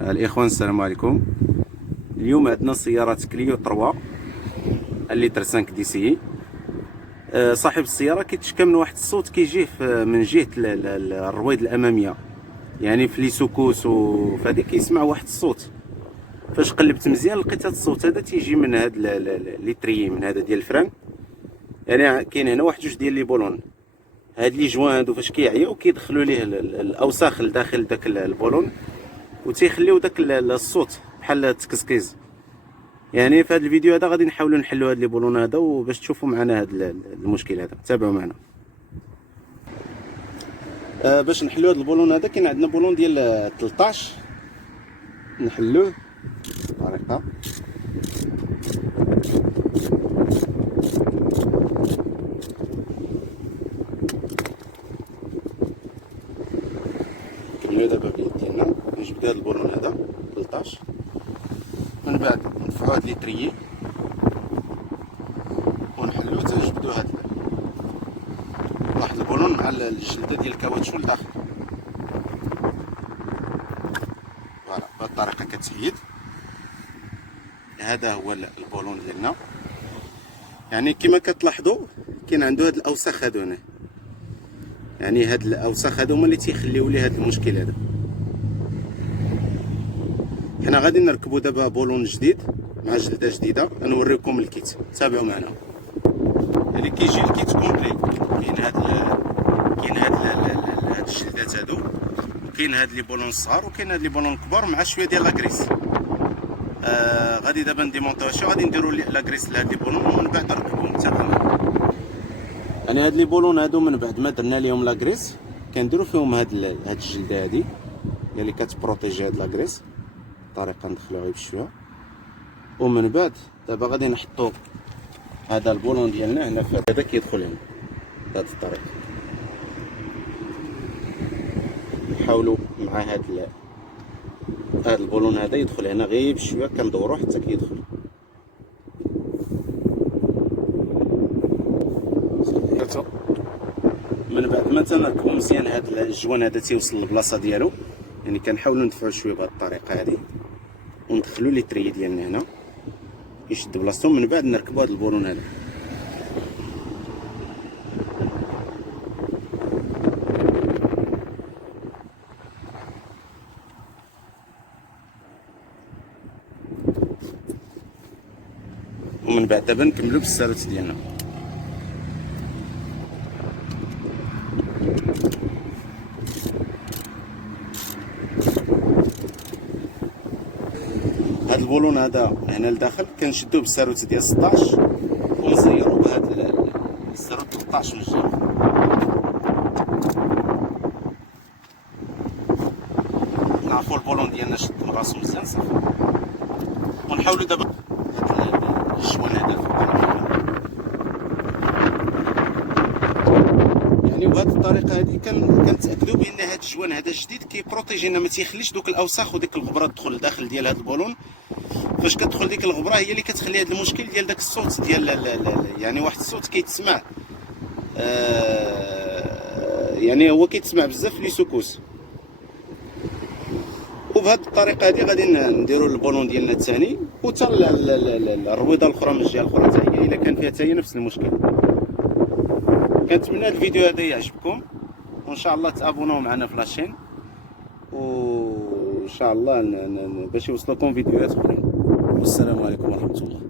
الإخوان السلام عليكم. اليوم عندنا سيارة كليو 3 الليتر 5 دي سي. صاحب السيارة كيتشكى من واحد الصوت كيجيه من جهة الرويد الأمامية، يعني في لي سوكوس وفهادي كيسمع واحد الصوت. فاش قلبت مزيان لقيت هاد الصوت هذا تيجي من هاد لي تريي من هذا ديال الفران. يعني كاين هنا واحد جوج ديال لي بولون، هاد لي جوان هادو فاش كيعياو كيدخلوا ليه الاوساخ لداخل داك البولون وتيخليو داك الصوت بحال التكسكيز. يعني في هذا الفيديو هذا غادي نحاولوا نحلوا هاد لي بولون هذا وباش تشوفوا معنا هذا المشكل هذا. تابعوا معنا. باش نحلوا هذا البولون هذا كاين عندنا بولون ديال 13 نحلوه بطريقه كنحلوه دابا بيد ديالنا. نجبدو هذا البولون هذا 13، من بعد نرفعو هاد لي تريي ونحلو تنجبدو هاد واحد البولون مع الجلده ديال الكاوتشو لداخل. فوالا بهاد الطريقه كتحيد. هذا هو البولون ديالنا. يعني كما كتلاحظوا كاين عنده هاد الاوساخ هادو هنا، يعني هاد الاوساخ هادو هما اللي تيخليو ليه هاد المشكل هذا. حنا غادي نركبوا دابا بولون جديد مع جلده جديده. غنوريكم الكيت، تابعوا معنا. يعني كيجي الكيت كومبلي، كاين هاد الجلدات هادو، وكاين هاد لي بولون الصغار، وكاين هاد لي بولون الكبار مع شويه ديال لاكريس. غادي دابا نديمونطيو شي، غادي نديرو لاكريس لهاد لي بولون ومن بعد نركبوهم. تابعوا. يعني هاد لي بولون هادو من بعد ما درنا ليهم لاكريس كنديرو فيهم هاد الجلده هادي هي اللي كتبروتيجي هاد لاكريس. بطريقه ندخلوها غير بشويه، ومن بعد دابا غادي نحطو هذا البولون ديالنا هنا. هذا كيدخل هنا بهذه الطريقه. نحاولوا مع هذا البولون هذا يدخل هنا غير بشويه، كندورو حتى كيدخل. من بعد ما تنركبو مزيان هذا الجوان هذا تيوصل للبلاصه ديالو، يعني كنحاولوا ندفعوا شويه بهذه الطريقه هذه وندخلوا لي تري ديالنا هنا يشد بلاصتو. من بعد نركبوا هذا البولون هذا. ومن بعد دابا نكملوا بالساروت ديالنا. هذا البولون هذا هنا لداخل كنشدوه بالساروت ديال 16 ونزيرو بهذا الساروت 13 من الجهه. نعرفوا البولون ديالنا شد راسو مزيان صافي. ونحاولوا دابا هذا الجوان هذا الفوقاني يعني بهذه الطريقه هذه كنتاكدوا بان هذا الجوان هذا الجديد كيبروتيجينا، ما تيخليش دوك الاوساخ وديك الغبره تدخل لداخل ديال هذا البولون. فاش كتدخل ديك الغبره هي اللي كتخلي هذا المشكل ديال داك الصوت ديال يعني واحد الصوت كيتسمع. يعني هو كيتسمع بزاف في لي سوكوس. وبهذه الطريقه هذه غادي نديروا البولون ديالنا الثاني وحتى الرويضه الاخرى من الجهه الاخرى حتى هي الا كان فيها حتى هي نفس المشكل. كنتمنى الفيديو هذا يعجبكم، وان شاء الله تابوناو معنا في لاشين، وان شاء الله باش يوصلكم فيديوهات اخرين. والسلام عليكم ورحمه الله.